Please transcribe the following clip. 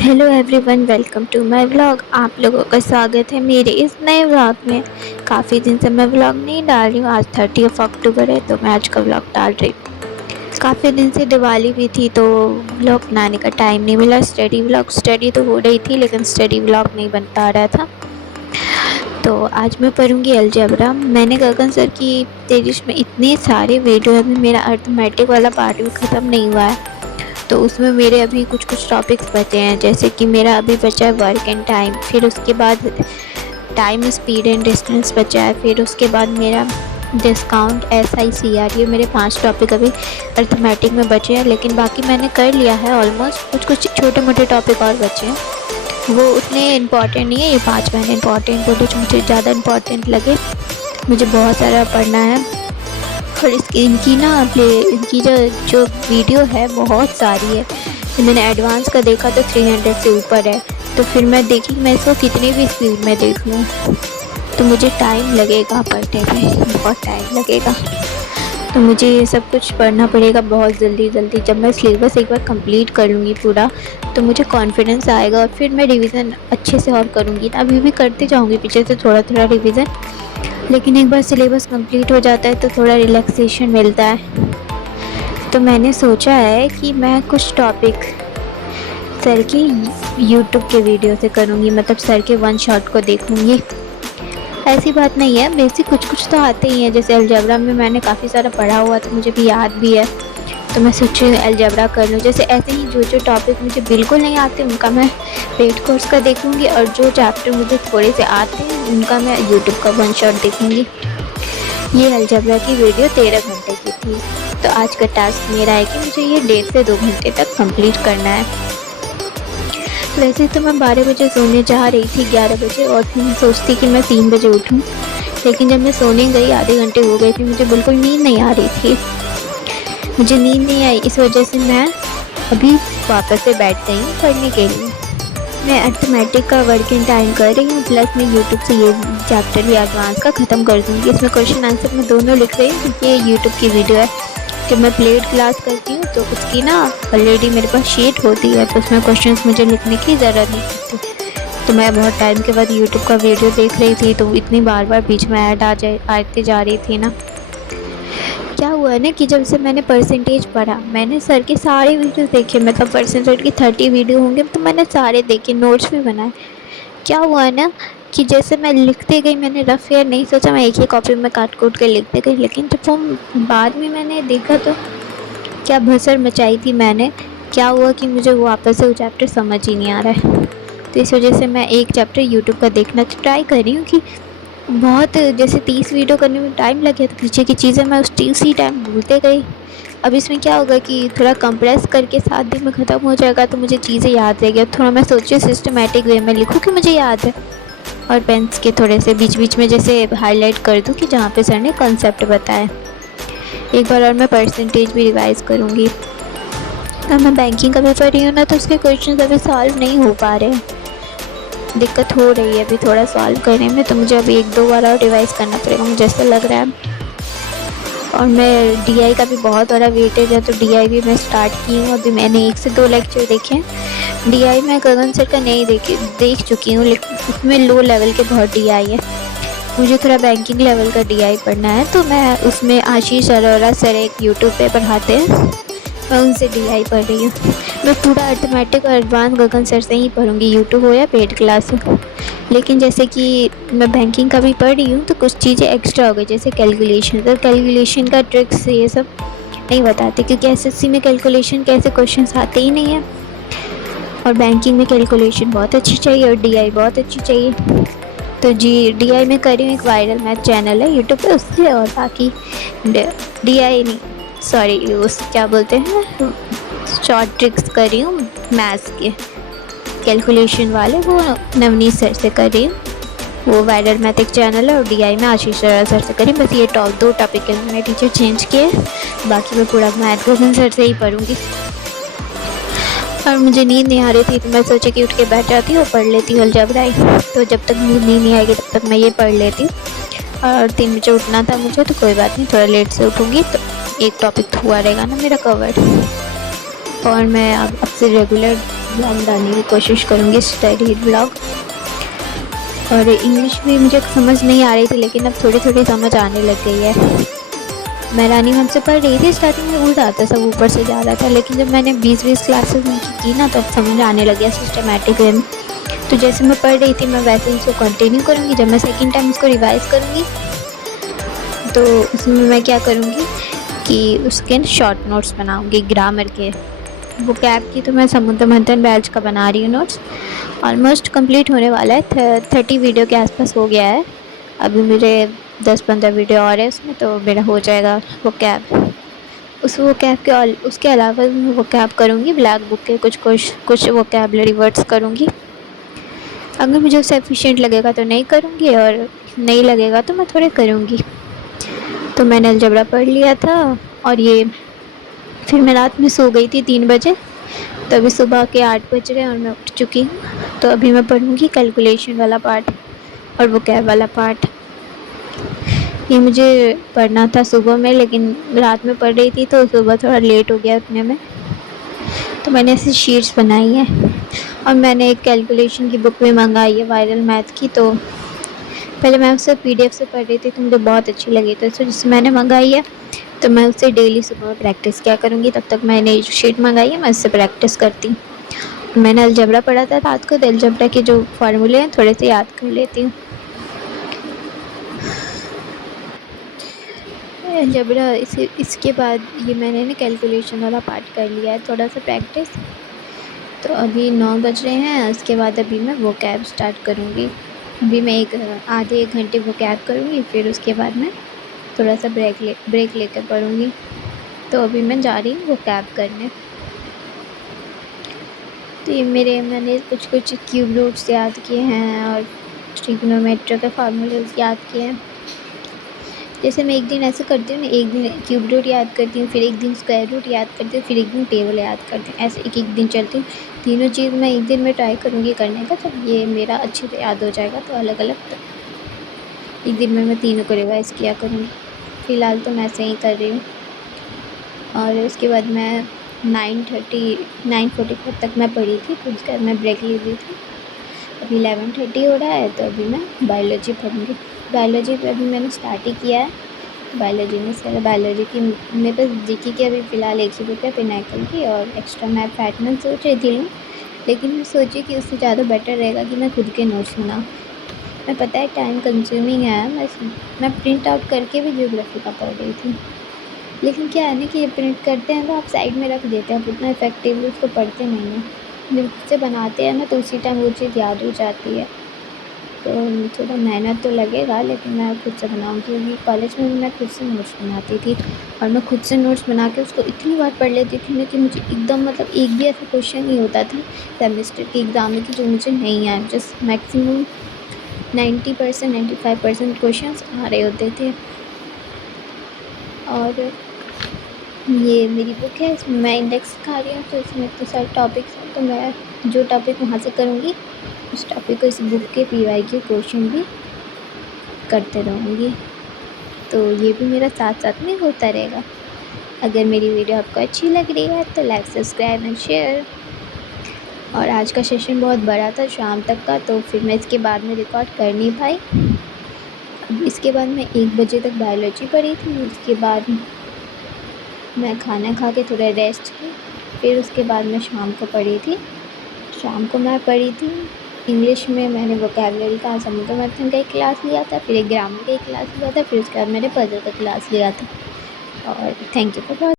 Hello everyone, welcome to my vlog. आप लोगों का स्वागत है मेरे इस नए व्लॉग में। काफ़ी दिन से मैं व्लॉग नहीं डाल रही हूँ। आज 30 अक्टूबर है तो मैं आज का व्लॉग डाल रही हूँ। काफ़ी दिन से दिवाली भी थी तो व्लॉग बनाने का टाइम नहीं मिला। स्टडी तो हो रही थी लेकिन स्टडी व्लॉग नहीं बन पा रहा था। तो आज मैं पढ़ूँगी अलजेब्रा। मैंने गगन सर की तेजिश में इतने सारे वीडियो, अभी मेरा अर्थमेटिक वाला पार्ट भी ख़त्म नहीं हुआ है तो उसमें मेरे अभी कुछ कुछ टॉपिक्स बचे हैं। जैसे कि मेरा अभी बचा है वर्क एंड टाइम, फिर उसके बाद टाइम स्पीड एंड डिस्टेंस बचा है, फिर उसके बाद मेरा डिस्काउंट SICR। ये मेरे 5 टॉपिक अभी अर्थमेटिक में बचे हैं, लेकिन बाकी मैंने कर लिया है ऑलमोस्ट। कुछ कुछ छोटे मोटे टॉपिक और बचे हैं, वो उतने इम्पॉर्टेंट नहीं है। ये 5 मैंने इम्पॉर्टेंट बोले जो मुझे ज़्यादा इम्पॉर्टेंट लगे। मुझे बहुत सारा पढ़ना है और इनकी जो वीडियो है बहुत सारी है। मैंने एडवांस का देखा तो 300 से ऊपर है। तो फिर मैं देखी मैं इसको कितनी भी स्पीड में देख लूँ तो मुझे टाइम लगेगा पढ़ने में, बहुत टाइम लगेगा। तो मुझे ये सब कुछ पढ़ना पड़ेगा बहुत जल्दी जल्दी। जब मैं सिलेबस एक बार कंप्लीट कर लूँगी पूरा तो मुझे कॉन्फिडेंस आएगा और फिर मैं रिवीजन अच्छे से और करूँगी। अभी भी करते जाऊँगी पीछे से थोड़ा थोड़ा रिवीजन, लेकिन एक बार सिलेबस कंप्लीट हो जाता है तो थोड़ा रिलैक्सेशन मिलता है। तो मैंने सोचा है कि मैं कुछ टॉपिक सर के यूट्यूब के वीडियो से करूँगी, मतलब सर के वन शॉट को देखूँगी। ऐसी बात नहीं है, बेसिक कुछ कुछ तो आते ही हैं। जैसे अलजेब्रा में मैंने काफ़ी सारा पढ़ा हुआ तो मुझे भी याद भी है, तो मैं सोच रही हूँ अलजेब्रा कर लूँ। जैसे ऐसे ही जो जो टॉपिक मुझे बिल्कुल नहीं आते उनका मैं पेड कोर्स का देखूँगी, और जो चैप्टर मुझे थोड़े से आते हैं उनका मैं यूट्यूब का वन शॉट देखूँगी। ये अलजेब्रा की वीडियो 13 घंटे की थी। तो आज का टास्क मेरा है कि मुझे ये 1.5 से 2 घंटे तक कंप्लीट करना है। वैसे तो मैं 12 बजे सोने जा रही थी, 11 बजे, और फिर मैं सोचती कि मैं 3 बजे उठूँ, लेकिन जब मैं सोने गई आधे घंटे हो गए थे, मुझे बिल्कुल नींद नहीं आ रही थी। मुझे नींद नहीं आई, इस वजह से मैं अभी वापस से बैठ गई हूँ पढ़ने के लिए। मैं अर्थमेटिक का वर्क एंड टाइम कर रही हूँ, प्लस मैं यूट्यूब से ये चैप्टर भी एडवांस का ख़त्म कर दूँगी। इसमें क्वेश्चन आंसर मैं दोनों लिख रही हूँ क्योंकि ये यूट्यूब की वीडियो है। जब मैं प्लेड क्लास करती हूँ तो उसकी ना ऑलरेडी मेरे पास शीट होती है, तो उसमें क्वेश्चंस मुझे लिखने की ज़रूरत नहीं पड़ती। तो मैं बहुत टाइम के बाद यूट्यूब का वीडियो देख रही थी तो इतनी बार बार बीच में ऐड आती जा रही थी ना। क्या हुआ है ना कि जब से मैंने परसेंटेज पढ़ा, मैंने सर के सारे वीडियो देखे, मतलब परसेंटेज की 30 वीडियो होंगे तो मैंने सारे देखे, नोट्स भी बनाए। क्या हुआ है ना कि जैसे मैं लिखते गई, मैंने रफ फेयर नहीं सोचा, मैं एक ही कॉपी में काट कूट के लिखते गई, लेकिन जब वो बाद में मैंने देखा तो क्या भसड़ मचाई थी मैंने। क्या हुआ कि मुझे वापस से वो चैप्टर समझ ही नहीं आ रहा है। तो इस वजह से मैं एक चैप्टर यूट्यूब का देखना ट्राई कर रही हूँ कि बहुत, जैसे 30 वीडियो करने में टाइम लग गया तो पीछे की चीज़ें मैं उसी टाइम भूलते गई। अब इसमें क्या होगा कि थोड़ा कंप्रेस करके 7 दिन में ख़त्म हो जाएगा तो मुझे चीज़ें याद रहेगी। थोड़ा मैं सोची सिस्टमेटिक वे में लिखूँ कि मुझे याद है, और पेन्स के थोड़े से बीच बीच में जैसे हाईलाइट कर दूँ कि जहाँ पे सर ने कॉन्सेप्ट बताया। एक बार और मैं परसेंटेज भी रिवाइज़ करूँगी। अब मैं बैंकिंग का भी पढ़ रही हूँ ना, तो उसके क्वेश्चन अभी सॉल्व नहीं हो पा रहे, दिक्कत हो रही है अभी थोड़ा सॉल्व करने में। तो मुझे अभी 1-2 बार और रिवाइज़ करना पड़ेगा, मुझे ऐसा लग रहा है। और मैं DI का भी बहुत बड़ा वेटेज है तो DI भी मैं स्टार्ट की हूँ। अभी मैंने 1 से 2 लेक्चर देखे हैं। DI मैं गगन सर का नहीं देख चुकी हूँ, लेकिन उसमें लो लेवल के बहुत DI है। मुझे थोड़ा बैंकिंग लेवल का DI पढ़ना है, तो मैं उसमें आशीष अरोरा सर एक यूट्यूब पे पढ़ाते हैं, मैं उनसे DI पढ़ रही हूँ। मैं पूरा अर्थमेटिक और एडवांस गगन सर से ही पढ़ूँगी, यूट्यूब हो या पेड क्लास हो। लेकिन जैसे कि मैं बैंकिंग का भी पढ़ रही हूँ तो कुछ चीज़ें एक्स्ट्रा हो गई, जैसे कैलकुलेशन। तो कैलकुलेशन का ट्रिक्स ये सब नहीं बताते क्योंकि SSC में कैलकुलेशन कैसे क्वेश्चंस आते ही नहीं है, और बैंकिंग में कैलकुलेशन बहुत अच्छी चाहिए और DI बहुत अच्छी चाहिए। तो DI में कर रही हूँ, एक वायरल मैथ चैनल है यूट्यूब पे उससे, और बाकी DI नहीं, सॉरी, उस क्या बोलते हैं, शॉर्ट ट्रिक्स कर रही हूँ मैथ्स के कैलकुलेशन वाले, वो नवनीत सर से कर रही हूँ। वो वायरल मैथ एक चैनल है, और DI में आशीष सर से करी। बस ये 2 टॉपिक के लिए मैंने टीचर चेंज किए, बाकी मैं पूरा मैथ गगन सर से ही पढ़ूँगी। और मुझे नींद नहीं आ रही थी तो मैं सोचा कि उठ के बैठ जाती हूँ और पढ़ लेती हूँ अलजेब्रा ही। तो जब तक नींद नहीं आएगी तब तक मैं ये पढ़ लेती हूँ। और 3 बजे उठना था मुझे, तो कोई बात नहीं, थोड़ा लेट से उठूँगी तो एक टॉपिक हुआ रहेगा ना मेरा कवर। और मैं अब से रेगुलर ब्लॉग डालने की कोशिश करूँगी, स्टडी ब्लॉग। और इंग्लिश भी मुझे समझ नहीं आ रही थी, लेकिन अब थोड़ी थोड़ी समझ आने लग गई है। मैं रानी हम से पढ़ रही थी, स्टार्टिंग में उड़ रहा था, सब ऊपर से जा रहा था, लेकिन जब मैंने 20 क्लासेस उनकी की ना, तो अब समझ आने लग गया सिस्टमेटिक वे में। तो जैसे मैं पढ़ रही थी मैं वैसे ही इसको कंटिन्यू करूँगी। जब मैं सेकेंड टाइम इसको रिवाइज़ करूँगी तो उसमें मैं क्या करूँगी कि उसके शॉर्ट नोट्स बनाऊँगी ग्रामर के। वो कैब की तो मैं समुद्र मंथन बैच का बना रही हूँ नोट्स। ऑलमोस्ट कंप्लीट होने वाला है, 30 वीडियो के आसपास हो गया है। अभी मेरे 10-15 वीडियो और है उसमें, तो मेरा हो जाएगा वो कैब। वो कैब के उसके अलावा मैं वो कैब करूँगी, ब्लैक बुक के कुछ वो कैबलरी वर्ड्स करूँगी। अगर मुझे उससे एफिशिएंट लगेगा तो नहीं करूँगी, और नहीं लगेगा तो मैं थोड़े करूँगी। तो मैंने अलजबरा पढ़ लिया था, और ये फिर मैं रात में सो गई थी 3 बजे। तो अभी सुबह के 8 बज रहे हैं और मैं उठ चुकी हूँ। तो अभी मैं पढ़ूँगी कैलकुलेशन वाला पार्ट और वो कैब वाला पार्ट। ये मुझे पढ़ना था सुबह में, लेकिन रात में पढ़ रही थी तो सुबह थोड़ा लेट हो गया उठने में। तो मैंने ऐसी शीट्स बनाई हैं, और मैंने एक कैलकुलेशन की बुक भी मंगाई है वायरल मैथ की। तो पहले मैं उससे पीडीएफ से पढ़ रही थी तो मुझे बहुत अच्छी लगी, तो जिससे मैंने मंगाई है। तो मैं उससे डेली सुबह प्रैक्टिस क्या करूँगी। तब तक मैंने जो शीट मंगाई है मैं उससे प्रैक्टिस करती हूँ। मैंने अलजबरा पढ़ा था रात को, तो अलजबरा के जो फार्मूले हैं थोड़े से याद कर लेती हूँ। अलजबरा इसके बाद ये मैंने ना कैलकुलेशन वाला पार्ट कर लिया है, थोड़ा सा प्रैक्टिस। तो अभी 9 बज रहे हैं, उसके बाद अभी मैं वो कैब स्टार्ट करूँगी। अभी मैं आधे 1 घंटे वो कैब करूँगी, फिर उसके बाद मैं थोड़ा सा ब्रेक लेकर पढ़ूँगी। तो अभी मैं जा रही हूँ वो कैब करने। तो ये मैंने कुछ क्यूब रूट्स याद किए हैं और ट्रिग्नोमेट्री के फार्मूलेज याद किए हैं। जैसे मैं एक दिन ऐसे करती हूँ ना, एक दिन क्यूब रूट याद करती हूँ, फिर एक दिन स्क्वायर रूट याद करती हूँ, फिर एक दिन टेबल याद करती हूँ, ऐसे एक दिन चलती हूँ। तीनों चीज़ मैं एक दिन में ट्राई करूँगी करने का, तो ये मेरा अच्छे से याद हो जाएगा। तो अलग अलग एक दिन में मैं तीनों को रिवाइज़ किया करूँगी। फ़िलहाल तो मैं ऐसे ही कर रही हूँ। और उसके बाद मैं 9:45 तक मैं पढ़ी थी, फिर उसके बाद मैं ब्रेक ले ली थी। अभी 11:30 हो रहा है, तो अभी मैं बायोलॉजी पढ़ूँगी। बायोलॉजी पे अभी मैंने स्टार्ट ही किया है। बायोलॉजी में सारा बायोलॉजी की मेरे पास जीके की अभी फ़िलहाल एक ही बुक है, पिनाकल की, और एक्स्ट्रा मैथ पैटर्न सोच रही थी लूँ, लेकिन मैं सोची कि उससे ज़्यादा बेटर रहेगा कि मैं खुद के नोट्स बनाऊँ। मैं पता है टाइम कंज्यूमिंग है, मैं प्रिंट आउट करके भी ज्योग्राफी का पढ़ रही थी, लेकिन क्या है ना कि ये प्रिंट करते हैं तो आप साइड में रख देते हैं, आप उतना इफेक्टिवली उसको पढ़ते नहीं हैं। जब खुद से बनाते हैं ना तो उसी टाइम वो चीज़ याद हो जाती है। तो थोड़ा मेहनत तो लगेगा, लेकिन मैं खुद से बनाऊँगी, क्योंकि कॉलेज में भी मैं खुद से नोट्स बनाती थी, और मैं खुद से नोट्स बना के उसको इतनी बार पढ़ लेती थी ना कि मुझे एकदम मतलब एक भी ऐसा क्वेश्चन नहीं होता था सेमेस्टर के एग्ज़ाम में कि जो मुझे नहीं आए। जस्ट मैक्सिमम 90% 95% क्वेश्चंस आ रहे होते थे। और ये मेरी बुक है, इसमें मैं इंडेक्स सिखा रही हूँ, तो इसमें इतने सारे टॉपिक्स हैं, तो मैं जो टॉपिक वहाँ से करूँगी उस टॉपिक को इस बुक के PYQ क्वेश्चन भी करते रहूँगी। तो ये भी मेरा साथ साथ में होता रहेगा। अगर मेरी वीडियो आपको अच्छी लग रही है तो लाइक, सब्सक्राइब एंड शेयर। और आज का सेशन बहुत बड़ा था शाम तक का, तो फिर मैं इसके बाद में रिकॉर्ड कर नहीं पाई। इसके बाद मैं 1 बजे तक बायोलॉजी पढ़ी थी, उसके बाद मैं खाना खा के थोड़ा रेस्ट की, फिर उसके बाद मैं शाम को पढ़ी थी। शाम को मैं पढ़ी थी इंग्लिश में, मैंने वोकैबुलरी का समुद्र मंथन का एक क्लास लिया था, फिर एक ग्रामर का एक क्लास लिया था, फिर उसके बाद मैंने पज़ल का क्लास लिया था। और थैंक यू फॉर